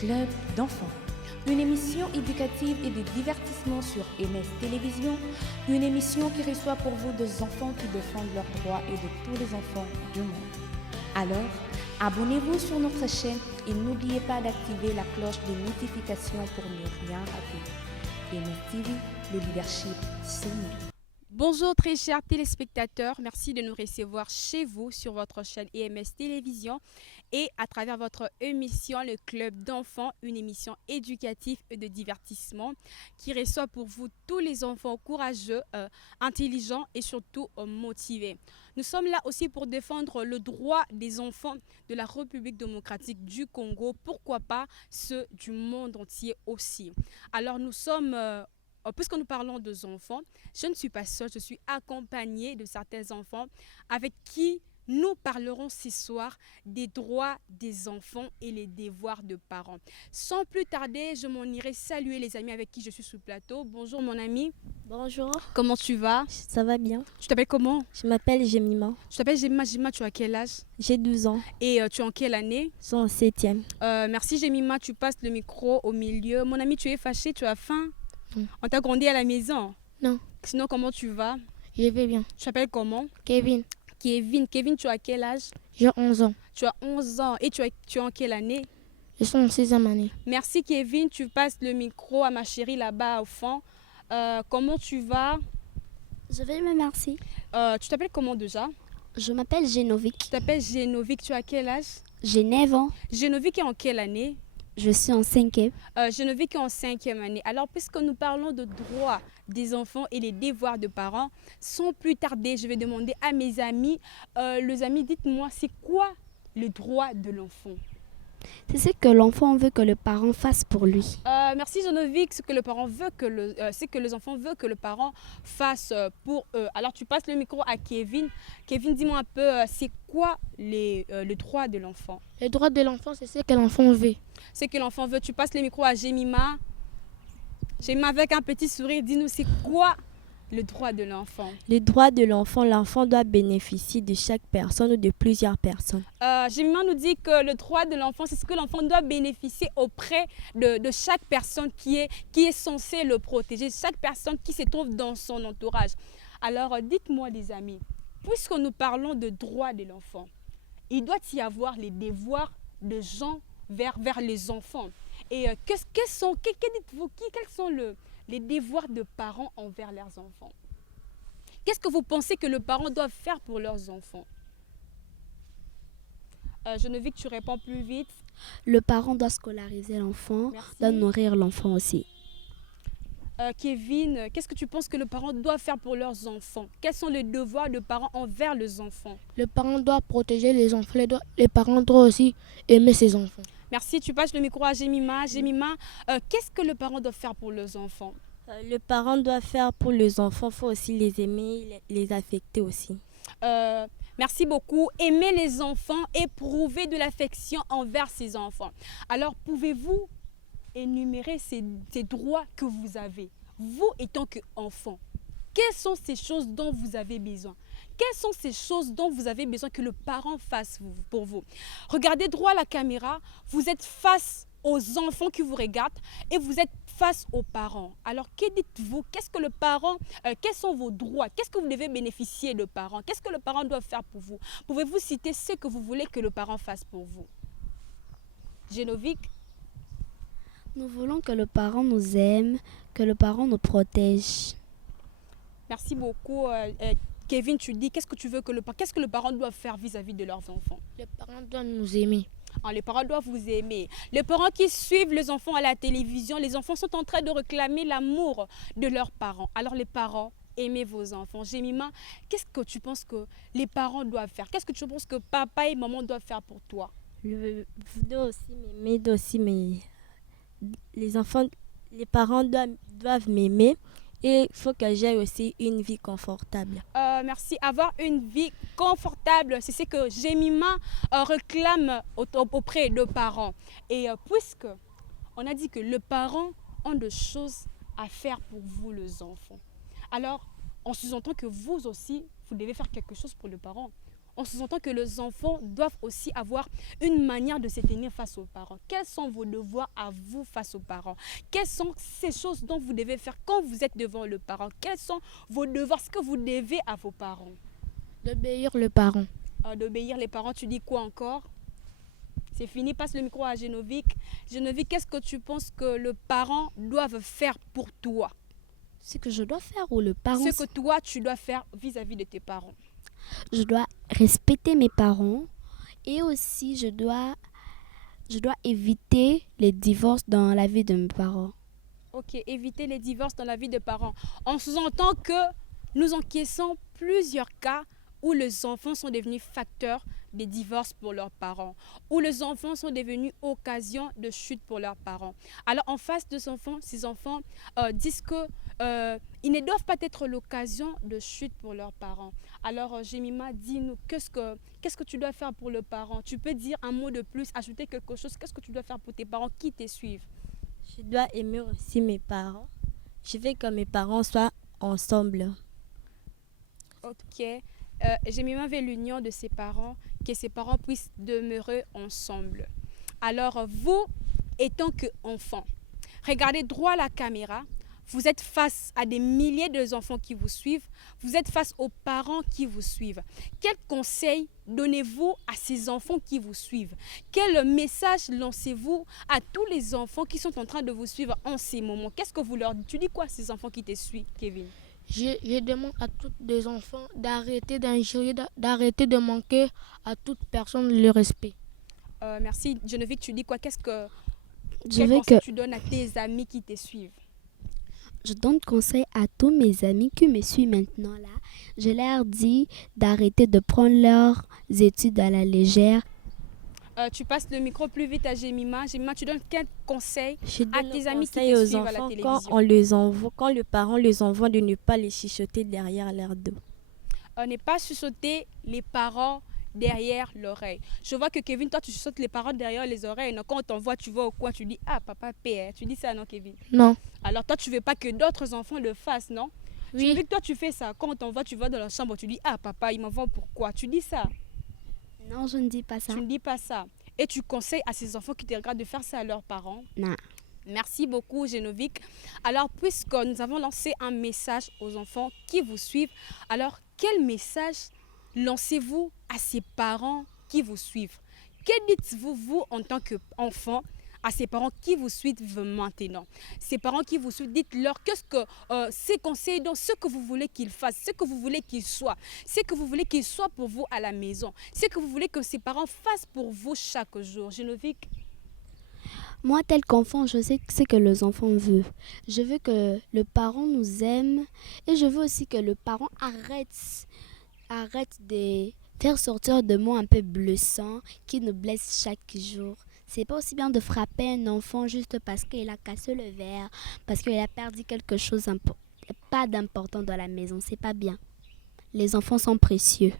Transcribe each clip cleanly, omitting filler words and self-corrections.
Club d'enfants. Une émission éducative et de divertissement sur MS Télévision. Une émission qui reçoit pour vous des enfants qui défendent leurs droits et de tous les enfants du monde. Alors, abonnez-vous sur notre chaîne et n'oubliez pas d'activer la cloche de notification pour ne rien rater. MS TV, le leadership, c'est nous. Bonjour très chers téléspectateurs, merci de nous recevoir chez vous sur votre chaîne EMS Télévision et à travers votre émission Le Club d'enfants, une émission éducative et de divertissement qui reçoit pour vous tous les enfants courageux, intelligents et surtout motivés. Nous sommes là aussi pour défendre le droit des enfants de la République démocratique du Congo, pourquoi pas ceux du monde entier aussi. Alors nous sommes... puisque nous parlons des enfants, je ne suis pas seule, je suis accompagnée de certains enfants avec qui nous parlerons ce soir des droits des enfants et les devoirs de parents. Sans plus tarder, je m'en irai saluer les amis avec qui je suis sur le plateau. Bonjour mon ami. Bonjour. Comment tu vas? Ça va bien. Tu t'appelles comment? Je m'appelle Jemima. Je t'appelle Jemima. Jemima, tu as quel âge? J'ai 12 ans. Et tu es en quelle année? Je suis en 7e. Merci Jemima, tu passes le micro au milieu. Mon ami, tu es fâché, tu as faim? On t'a grandi à la maison? Non. Sinon, comment tu vas? Je vais bien. Tu t'appelles comment? Kevin. Kevin, tu as quel âge? J'ai 11 ans. Tu as 11 ans. Et tu es en quelle année? Je suis en 6e année. Merci Kevin, tu passes le micro à ma chérie là-bas au fond. Comment tu vas? Je vais bien, merci. Tu t'appelles comment déjà? Je m'appelle Génovic. Tu t'appelles Génovic, tu as quel âge? J'ai 9 ans. Génovic est en quelle année? Je suis en 5e. Génovic est en 5e année. Alors, puisque nous parlons de droits des enfants et les devoirs de parents, sans plus tarder, je vais demander à mes amis, les amis, dites-moi, c'est quoi le droit de l'enfant? C'est ce que l'enfant veut que le parent fasse pour lui. Merci Génovic, ce que le parent veut c'est que les enfants veulent que le parent fasse pour eux. Alors tu passes le micro à Kevin. Kevin, dis-moi un peu, c'est quoi le droit de l'enfant? Le droit de l'enfant, c'est ce que l'enfant veut. C'est que l'enfant veut. Tu passes le micro à Jemima. Jemima, avec un petit sourire, dis-nous, c'est quoi le droit de l'enfant? Le droit de l'enfant doit bénéficier de chaque personne ou de plusieurs personnes. Jemima nous dit que le droit de l'enfant, c'est ce que l'enfant doit bénéficier auprès de chaque personne qui est censée le protéger, chaque personne qui se trouve dans son entourage. Alors, dites-moi les amis, puisque nous parlons de droit de l'enfant, il doit y avoir les devoirs de gens vers les enfants. Et quels sont les devoirs de parents envers leurs enfants? Qu'est-ce que vous pensez que le parent doit faire pour leurs enfants? Je ne veux que tu réponds plus vite. Le parent doit scolariser l'enfant, Merci. doit nourrir l'enfant aussi. Kevin, qu'est-ce que tu penses que le parent doit faire pour leurs enfants? Quels sont les devoirs de parents envers les enfants? Le parent doit protéger les enfants. Les parents doivent aussi aimer ses enfants. Merci, tu passes le micro à Jemima. Jemima, qu'est-ce que le parent doit faire pour les enfants? Le parent doit faire pour les enfants, il faut aussi les aimer, les affecter aussi. Merci beaucoup. Aimer les enfants, éprouver de l'affection envers ses enfants. Alors, pouvez-vous énumérer ces droits que vous avez, vous étant qu'enfant? Quelles sont ces choses dont vous avez besoin? Quelles sont ces choses dont vous avez besoin que le parent fasse pour vous? Regardez droit à la caméra, vous êtes face aux enfants qui vous regardent et vous êtes face aux parents. Alors, que dites-vous? Qu'est-ce que le parent, quels sont vos droits? Qu'est-ce que vous devez bénéficier de parent? Qu'est-ce que le parent doit faire pour vous? Pouvez-vous citer ce que vous voulez que le parent fasse pour vous? Génovic? Nous voulons que le parent nous aime, que le parent nous protège. Merci beaucoup. Kevin, tu dis, qu'est-ce que le parent doit faire vis-à-vis de leurs enfants? Le parent doit nous aimer. Les parents doivent vous aimer. Les parents qui suivent les enfants à la télévision, les enfants sont en train de réclamer l'amour de leurs parents. Alors les parents, aimez vos enfants. Jemima, qu'est-ce que tu penses que les parents doivent faire? Qu'est-ce que tu penses que papa et maman doivent faire pour toi? Vous doivez aussi m'aimer, les enfants, les parents doivent m'aimer. Et il faut que j'aie aussi une vie confortable. Merci. Avoir une vie confortable, c'est ce que Jemima réclame auprès des parents. Et puisque on a dit que les parents ont des choses à faire pour vous, les enfants. Alors, en sous-entend que vous aussi, vous devez faire quelque chose pour les parents. en sous-entend que les enfants doivent aussi avoir une manière de se tenir face aux parents. Quels sont vos devoirs à vous face aux parents? Quelles sont ces choses dont vous devez faire quand vous êtes devant le parent? Quels sont vos devoirs, ce que vous devez à vos parents? D'obéir le parent. D'obéir les parents, tu dis quoi encore? C'est fini, passe le micro à Génovique. Génovique, qu'est-ce que tu penses que le parent doit faire pour toi? Ce que je dois faire ou le parent, Ce que toi, tu dois faire vis-à-vis de tes parents. je dois respecter mes parents et aussi je dois éviter les divorces dans la vie de mes parents. Ok, éviter les divorces dans la vie de parents. En sous-entend que nous encaissons plusieurs cas où les enfants sont devenus facteurs des divorces pour leurs parents, où les enfants sont devenus occasion de chute pour leurs parents. Alors en face de ces enfants disent que ils ne doivent pas être l'occasion de chute pour leurs parents. Alors Jemima, dis-nous, qu'est-ce que tu dois faire pour le parent? Tu peux dire un mot de plus, ajouter quelque chose. Qu'est-ce que tu dois faire pour tes parents qui te suivent? Je dois aimer aussi mes parents. Je veux que mes parents soient ensemble. Ok. Jemima veut l'union de ses parents, que ses parents puissent demeurer ensemble. Alors, vous, étant qu'enfant, regardez droit à la caméra. Vous êtes face à des milliers d'enfants qui vous suivent. Vous êtes face aux parents qui vous suivent. Quel conseil donnez-vous à ces enfants qui vous suivent? Quel message lancez-vous à tous les enfants qui sont en train de vous suivre en ces moments? Qu'est-ce que vous leur dites? Tu dis quoi à ces enfants qui te suivent, Kevin? Je demande à tous les enfants d'arrêter d'injurier, d'arrêter de manquer à toute personne le respect. Merci. Geneviève, tu dis quoi? Quel veux conseil que- tu donnes à tes amis qui te suivent? Je donne conseil à tous mes amis qui me suivent maintenant là. Je leur dis d'arrêter de prendre leurs études à la légère. Tu passes le micro plus vite à Jemima. Jemima, tu donnes quel conseil Je à donne tes le amis qui conseil te aux suivent à la enfants télévision? quand le parent les envoie de ne pas les chuchoter derrière leur dos. Ne pas chuchoter les parents derrière l'oreille. Je vois que Kevin, toi, tu chuchotes les parents derrière les oreilles. Donc, quand on t'envoie, tu vas au coin, tu dis « Ah, papa, paix. » Tu dis ça, non, Kevin? Non. Alors, toi, tu veux pas que d'autres enfants le fassent, non? Tu Oui. veux que toi, tu fais ça. Quand on t'envoie, tu vas dans la chambre, tu dis « Ah, papa, il m'envoie pourquoi ?» Tu dis ça. Non, je ne dis pas ça. Tu ne dis pas ça. Et tu conseilles à ces enfants qui te regardent de faire ça à leurs parents? Non. Merci beaucoup, Génovique. Alors, puisque nous avons lancé un message aux enfants qui vous suivent, alors quel message lancez-vous à ces parents qui vous suivent? Que dites-vous, vous, en tant qu'enfant, à ces parents qui vous suivent maintenant? Ces parents qui vous suivent, dites-leur qu'est-ce que ces conseils, donc ce que vous voulez qu'ils fassent, ce que vous voulez qu'ils soient, ce que vous voulez qu'ils soient pour vous à la maison, ce que vous voulez que ces parents fassent pour vous chaque jour. Génovique? Moi, tel qu'enfant, je sais ce que les enfants veulent. Je veux que le parent nous aime et je veux aussi que le parent arrête de faire sortir de mots un peu blessants qui nous blessent chaque jour. C'est pas aussi bien de frapper un enfant juste parce qu'il a cassé le verre, parce qu'il a perdu quelque chose pas d'important dans la maison. C'est pas bien. Les enfants sont précieux.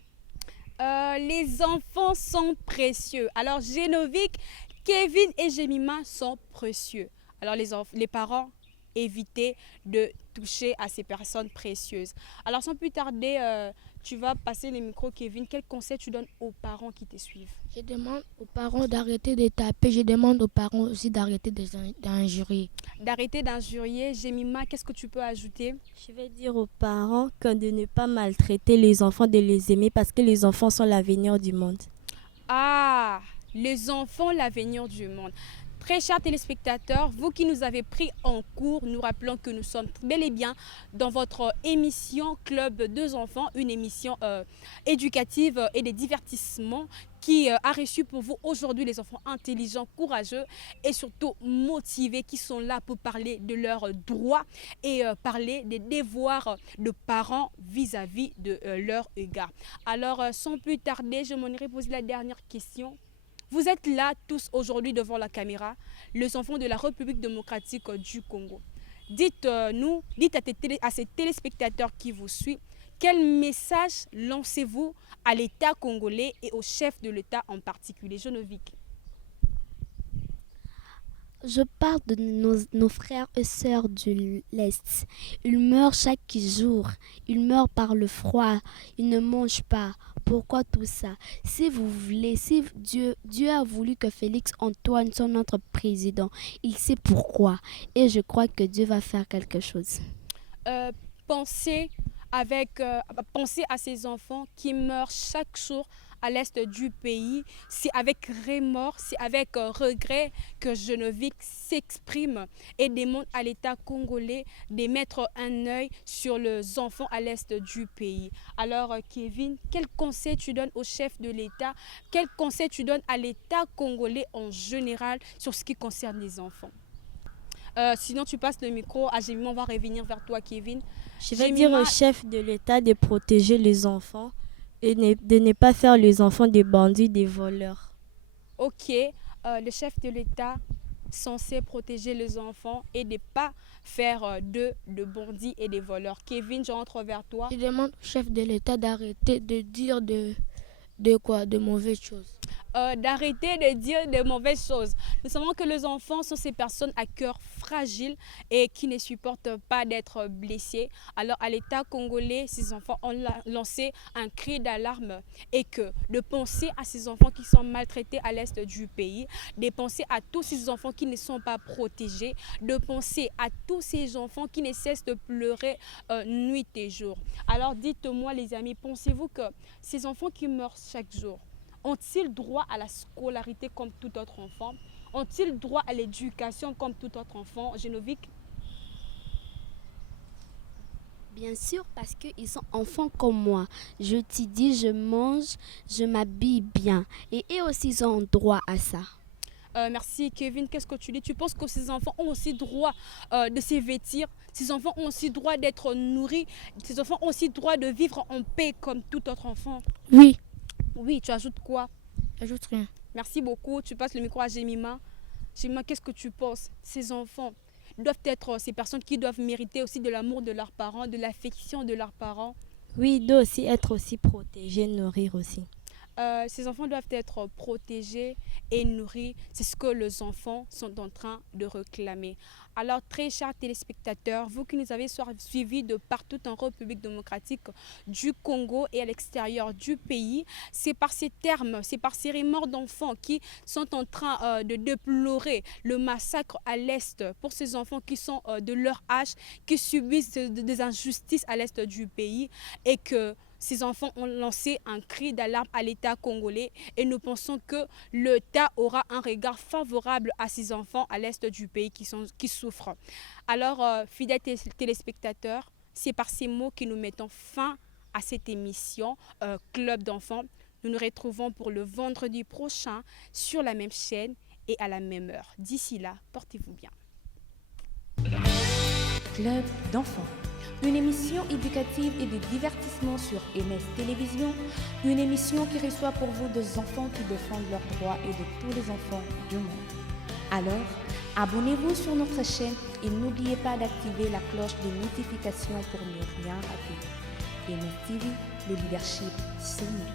Les enfants sont précieux. Alors, Génovique, Kevin et Jemima sont précieux. Alors, les parents, évitez de toucher à ces personnes précieuses. Alors, sans plus tarder, tu vas passer le micro, Kevin. Quel conseil tu donnes aux parents qui te suivent? Je demande aux parents d'arrêter de taper. Je demande aux parents aussi d'arrêter d'injurier. D'arrêter d'injurier. Jemima, qu'est-ce que tu peux ajouter? Je vais dire aux parents que de ne pas maltraiter les enfants, de les aimer parce que les enfants sont l'avenir du monde. Ah, les enfants, l'avenir du monde. Très chers téléspectateurs, vous qui nous avez pris en cours, nous rappelons que nous sommes bel et bien dans votre émission Club 2 enfants, une émission éducative et de divertissement qui a reçu pour vous aujourd'hui les enfants intelligents, courageux et surtout motivés qui sont là pour parler de leurs droits et parler des devoirs de parents vis-à-vis de leur égard. Alors, sans plus tarder, je m'en irai poser la dernière question. Vous êtes là tous aujourd'hui devant la caméra, les enfants de la République démocratique du Congo. Dites-nous, dites à ces téléspectateurs qui vous suivent, quel message lancez-vous à l'État congolais et au chef de l'État en particulier? Génovique. Je parle de nos frères et sœurs de l'Est. Ils meurent chaque jour. Ils meurent par le froid. Ils ne mangent pas. pourquoi tout ça? Si vous voulez, si Dieu a voulu que Félix Antoine soit notre président, il sait pourquoi. Et je crois que Dieu va faire quelque chose. Euh, pensez pensez à ces enfants qui meurent chaque jour à l'est du pays. C'est avec remords, c'est avec regret que Geneviève s'exprime et demande à l'État congolais de mettre un œil sur les enfants à l'est du pays. Alors Kevin, quel conseil tu donnes au chef de l'État? Quel conseil tu donnes à l'État congolais en général sur ce qui concerne les enfants? Sinon, tu passes le micro à Jemima, on va revenir vers toi, Kevin. Je vais dire au chef de l'État de protéger les enfants et de ne pas faire les enfants des bandits, des voleurs. Ok, le chef de l'État censé protéger les enfants et de ne pas faire de bandits et des voleurs. Kevin, je rentre vers toi. Je demande au chef de l'État d'arrêter de dire de mauvaises choses. D'arrêter de dire de mauvaises choses. Nous savons que les enfants sont ces personnes à cœur fragile et qui ne supportent pas d'être blessés. Alors à l'État congolais, ces enfants ont lancé un cri d'alarme et que de penser à ces enfants qui sont maltraités à l'est du pays, de penser à tous ces enfants qui ne sont pas protégés, de penser à tous ces enfants qui ne cessent de pleurer nuit et jour. Alors dites-moi les amis, pensez-vous que ces enfants qui meurent chaque jour, ont-ils droit à la scolarité comme tout autre enfant? Ont-ils droit à l'éducation comme tout autre enfant? Geneviève? Bien sûr, parce qu'ils sont enfants comme moi. Je t'y je mange, je m'habille bien. Et eux aussi, ils ont droit à ça. Merci Kevin, qu'est-ce que tu dis? Tu penses que ces enfants ont aussi droit de se vêtir? Ces enfants ont aussi droit d'être nourris? Ces enfants ont aussi droit de vivre en paix comme tout autre enfant? Oui. Oui, tu ajoutes quoi? J'ajoute rien. Merci beaucoup. Tu passes le micro à Jemima. Jemima, qu'est-ce que tu penses? Ces enfants doivent être ces personnes qui doivent mériter aussi de l'amour de leurs parents, de l'affection de leurs parents. Oui, il doit aussi être aussi protégé, nourrir aussi. Ces enfants doivent être protégés et nourris. C'est ce que les enfants sont en train de réclamer. Alors, très chers téléspectateurs, vous qui nous avez suivis de partout en République démocratique du Congo et à l'extérieur du pays, c'est par ces termes, c'est par ces remords d'enfants qui sont en train de déplorer le massacre à l'Est pour ces enfants qui sont de leur âge, qui subissent des injustices à l'Est du pays et que ces enfants ont lancé un cri d'alarme à l'État congolais et nous pensons que l'État aura un regard favorable à ces enfants à l'est du pays qui souffrent. Alors, fidèles téléspectateurs, c'est par ces mots que nous mettons fin à cette émission Club d'enfants. Nous nous retrouvons pour le vendredi prochain sur la même chaîne et à la même heure. D'ici là, portez-vous bien. Club d'enfants. Une émission éducative et de divertissement sur MS Télévision. Une émission qui reçoit pour vous des enfants qui défendent leurs droits et de tous les enfants du monde. Alors, abonnez-vous sur notre chaîne et n'oubliez pas d'activer la cloche de notification pour ne rien rater. MS TV, le leadership, c'est nous.